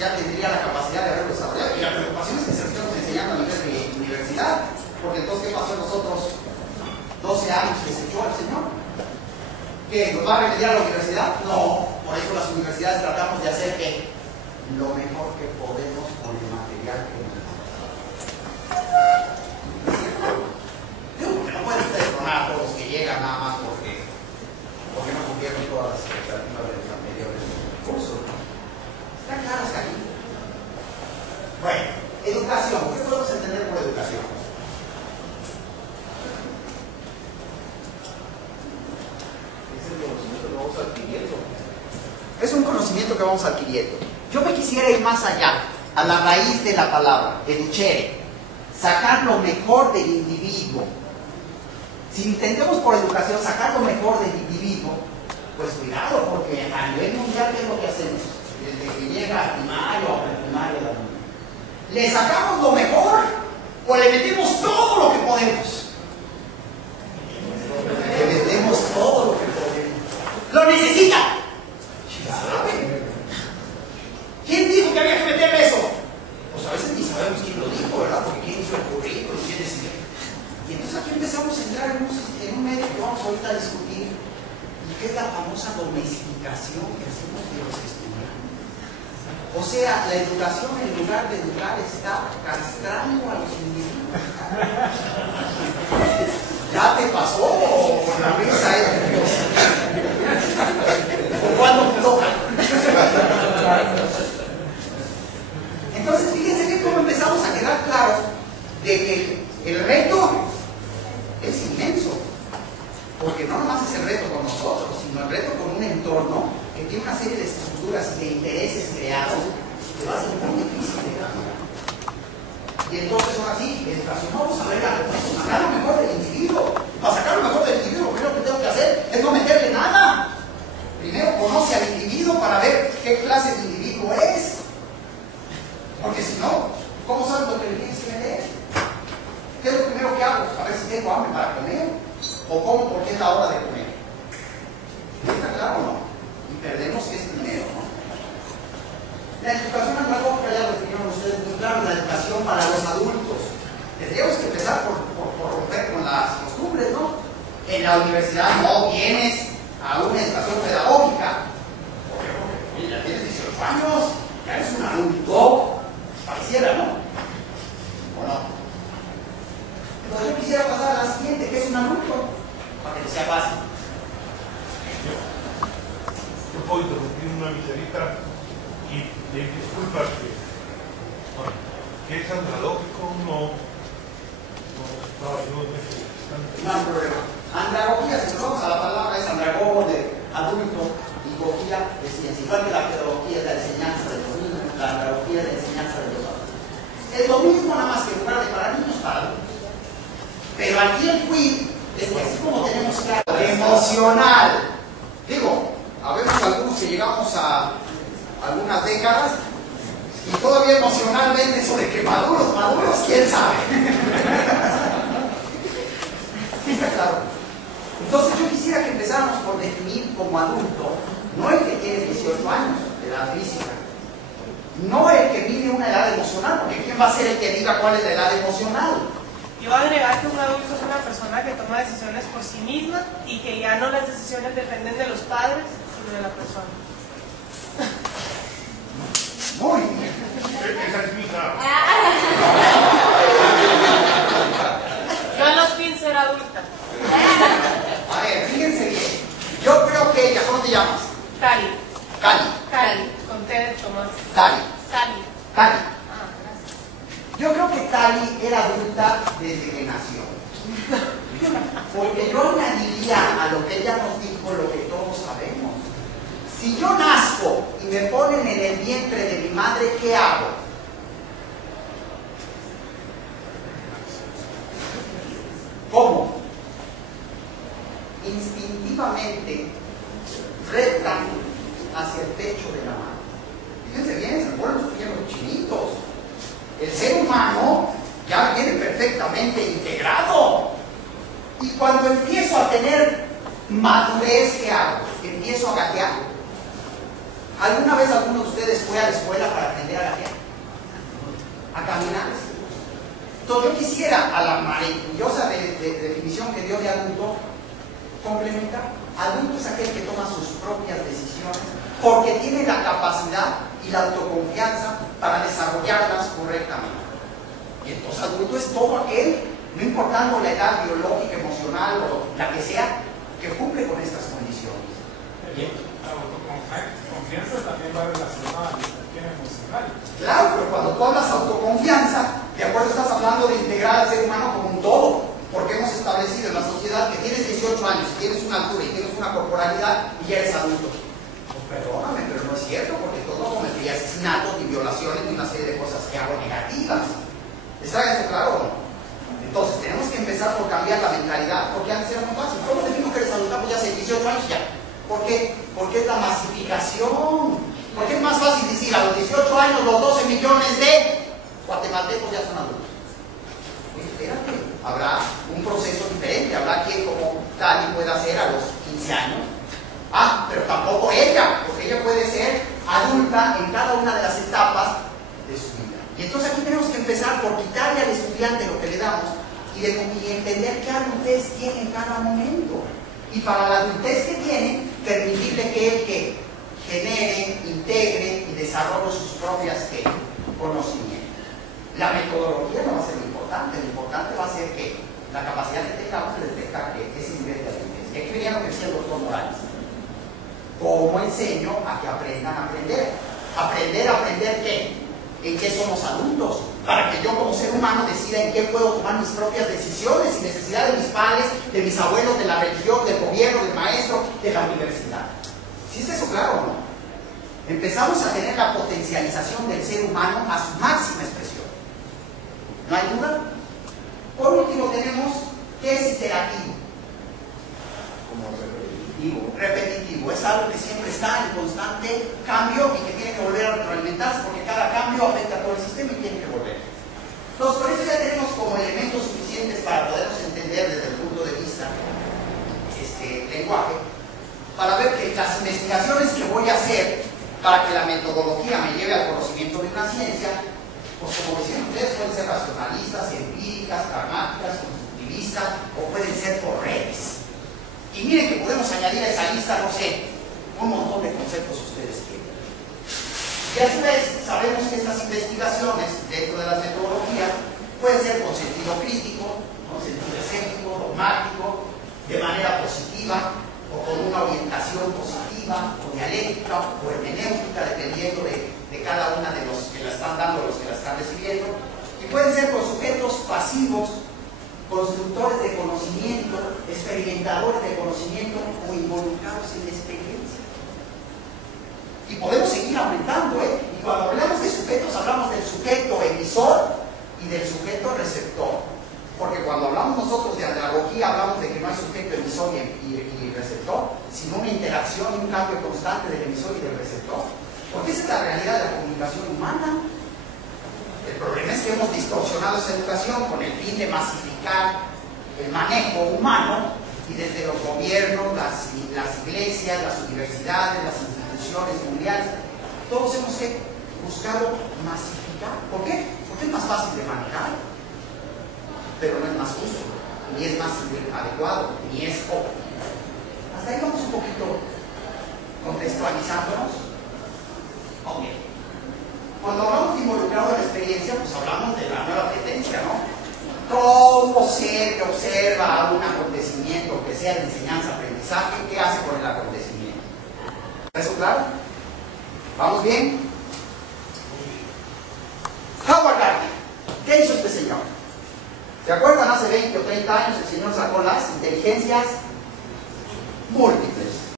ya tendría la capacidad de haberlo desarrollado. Y la preocupación es que se lo estemos enseñando a nivel de universidad, porque entonces, ¿qué pasó en los otros 12 años que se echó al Señor? ¿Que nos va a remediar a la universidad? No, por eso las universidades tratamos de hacer que lo mejor que podemos con el material que nos da. Digo, porque no pueden ustedes tronar a todos los que llegan nada más porque no cumplieron todas las expectativas de los anteriores cursos. Están claras aquí. Bueno, educación. ¿Qué podemos entender por educación? Es un conocimiento que vamos adquiriendo. Yo me quisiera ir más allá, a la raíz de la palabra, educere, sacar lo mejor del individuo. Si intentemos por educación sacar lo mejor del individuo, pues cuidado, porque a nivel mundial, ¿qué es lo que hacemos? Desde que llega a primario o preprimario, ¿le sacamos lo mejor o le metemos todo lo que podemos? Le metemos todo lo que podemos. ¡Lo necesita! ¿Sabe? ¿Quién dijo que había que meterle eso? Pues a veces ni sabemos quién lo dijo, ¿verdad? Porque quién hizo el currículo, quién decidió. Y entonces aquí empezamos a entrar en un medio que vamos ahorita a discutir, y que es la famosa domesticación que hacemos de los estudiantes. O sea, la educación en lugar de educar está castrando a los individuos. ¿Ya te pasó? ¿O con la risa ¿O cuándo te toca? Entonces, fíjense que cómo empezamos a quedar claros de que el reto es inmenso. Porque no nomás es el reto con nosotros, sino el reto con un entorno que tiene una serie de estructuras y de intereses creados que va a ser muy difícil de cambiar. Y entonces, ahora sí, educación, vamos a ver, sacar lo mejor del individuo. Para sacar lo mejor del individuo, lo primero que tengo que hacer es no meterle nada. Primero conoce al individuo para ver qué clase de individuo es. Porque si no, ¿cómo sabes lo que le tienes que meter? ¿Qué es lo primero que hago? A ver si tengo hambre para comer. O como porque es la hora de comer. ¿Está claro o no? Y perdemos que es dinero, ¿no? La educación andragógica ya lo definieron ustedes muy claro, la educación para los adultos. Tendríamos que empezar por romper con las costumbres, ¿no? En la universidad no vienes a una educación pedagógica. Porque ya tienes 18 años, ya eres un adulto. Pareciera, ¿no? ¿O no? Entonces yo quisiera pasar a la siguiente, que es un adulto, para que sea fácil. Yo puedo interrumpir una miserita y disculpa que es andragógico, no estaba yo en ese instante. No hay problema. Andragogía, si nos vamos a la palabra, es andragogo de adulto y gogía de ciencia. Igual que la pedagogía es la enseñanza de los niños, la andragogía es la enseñanza de los adultos. Es lo mismo, nada más que en lugar de para niños, para adultos. Pero aquí el quid es que así como tenemos claro emocional, digo, habemos algunos que llegamos a algunas décadas y todavía emocionalmente eso de que maduros, quién sabe. Está claro. Entonces yo quisiera que empezáramos por definir como adulto, no el que tiene 18 años de edad física, no el que vive una edad emocional, porque ¿quién va a ser el que diga cuál es la edad emocional? Yo voy a agregar que un adulto es una persona que toma decisiones por sí misma y que ya no las decisiones dependen de los padres, sino de la persona. Muy bien. Esa es mi hija. Yo a los 15 era adulta. A ver, fíjense bien. Yo creo que ella, ¿cómo te llamas? Cali. Cali. Con T de Tomás. Cali. Cali. Ah, gracias. Yo creo que Cali era adulta desde que nació. Porque yo añadiría a lo que ella nos dijo lo que todos sabemos. Si yo nazco y me ponen en el vientre de mi madre, ¿qué hago? ¿Cómo? Instintivamente rectan hacia el pecho de la madre. Fíjense bien, se ponen los pequeños chinitos. El ser humano ya viene perfectamente integrado. Y cuando empiezo a tener madurez, ¿qué hago? Empiezo a gatear. ¿Alguna vez alguno de ustedes fue a la escuela para aprender Yo quisiera a la maravillosa definición que dio de adulto complementar. Adulto es aquel que toma sus propias decisiones porque tiene la capacidad y la autoconfianza para desarrollarlas correctamente. Y entonces adulto es todo aquel, no importando la edad biológica, emocional o la que sea, que cumple con estas condiciones. La autoconfianza también va relacionada a la cuestión emocional. Claro, pero cuando tú hablas autoconfianza, de acuerdo, estás hablando de integrar al ser humano como un todo, porque hemos establecido en la sociedad que tienes 18 años, tienes una altura y tienes una corporalidad y ya eres adulto. Pues perdóname, pero no es cierto, porque todo cometería asesinatos y violaciones y una serie de cosas que hago negativas. ¿Está eso claro o no? Entonces tenemos que empezar por cambiar la mentalidad, porque antes era muy fácil. ¿Cómo te digo que eres adulto? Pues ya hace 18 años ya. ¿Por qué? Porque es la masificación. Porque es más fácil decir a los 18 años los 12 millones de guatemaltecos ya son adultos. Espérate, habrá un proceso diferente, habrá quien como Dani pueda ser a los 15 años. Ah, pero tampoco ella, porque ella puede ser adulta en cada una de las etapas de su vida. Y entonces aquí tenemos que empezar por quitarle al estudiante lo que le damos y entender qué adultez tiene en cada momento. Y para la adultez que tiene, permitirle que él que genere, integre y desarrolle sus propias conocimientos. La metodología no va a ser lo importante va a ser que la capacidad que tengamos de detectar ese nivel de adultez. Y aquí venía lo que decía el doctor Morales. ¿Cómo enseño a que aprendan a aprender? ¿Aprender qué? ¿En qué somos adultos? Para que yo como ser humano decida en qué puedo tomar mis propias decisiones sin necesidad de mis padres, de mis abuelos, de la religión, del gobierno, del maestro, de la universidad. ¿Sí es eso claro o no? Empezamos a tener la potencialización del ser humano a su máxima expresión. ¿No hay duda? Por último tenemos ¿qué es iterativo? Como repetitivo. Es algo que siempre está en constante cambio y que tiene que volver a retroalimentarse porque cada cambio afecta a todo el sistema y tiene que volver. Entonces, por eso ya tenemos como elementos suficientes para podernos entender desde el punto de vista lenguaje, para ver que las investigaciones que voy a hacer para que la metodología me lleve al conocimiento de una ciencia, pues como decían ustedes, pueden ser racionalistas, empíricas, pragmáticas, constructivistas o pueden ser por redes. Y miren que podemos añadir a esa lista, no sé, un montón de conceptos que ustedes quieren. Y a su vez, sabemos que estas investigaciones dentro de las metodologías pueden ser con sentido crítico, con sentido escéptico, dogmático, de manera positiva, o con una orientación positiva, o dialéctica, o hermenéutica, dependiendo de cada una de los que la están dando, los que la están recibiendo. Y pueden ser con sujetos pasivos, constructores de conocimiento, experimentadores de conocimiento o involucrados en la experiencia. Y podemos seguir aumentando, ¿eh? Y cuando hablamos de sujetos, hablamos del sujeto emisor y del sujeto receptor. Porque cuando hablamos nosotros de andragogía, hablamos de que no hay sujeto emisor y receptor, sino una interacción y un cambio constante del emisor y del receptor. Porque esa es la realidad de la comunicación humana. El problema es que hemos distorsionado esa educación con el fin de masificar el manejo humano y desde los gobiernos, las iglesias, las universidades, las instituciones mundiales, todos hemos buscado masificar. ¿Por qué? Porque es más fácil de manejar, pero no es más justo, ni es más adecuado, ni es óptimo. Hasta ahí vamos un poquito contextualizándonos. Ok. Cuando hablamos de involucrado en la experiencia, pues hablamos de la nueva tendencia, ¿no? Todo ser que observa un acontecimiento, que sea de enseñanza-aprendizaje, ¿qué hace con el acontecimiento? ¿Eso claro? ¿Vamos bien? Howard Gardner, ¿qué hizo este señor? ¿Se acuerdan? Hace 20 o 30 años el señor sacó las inteligencias múltiples.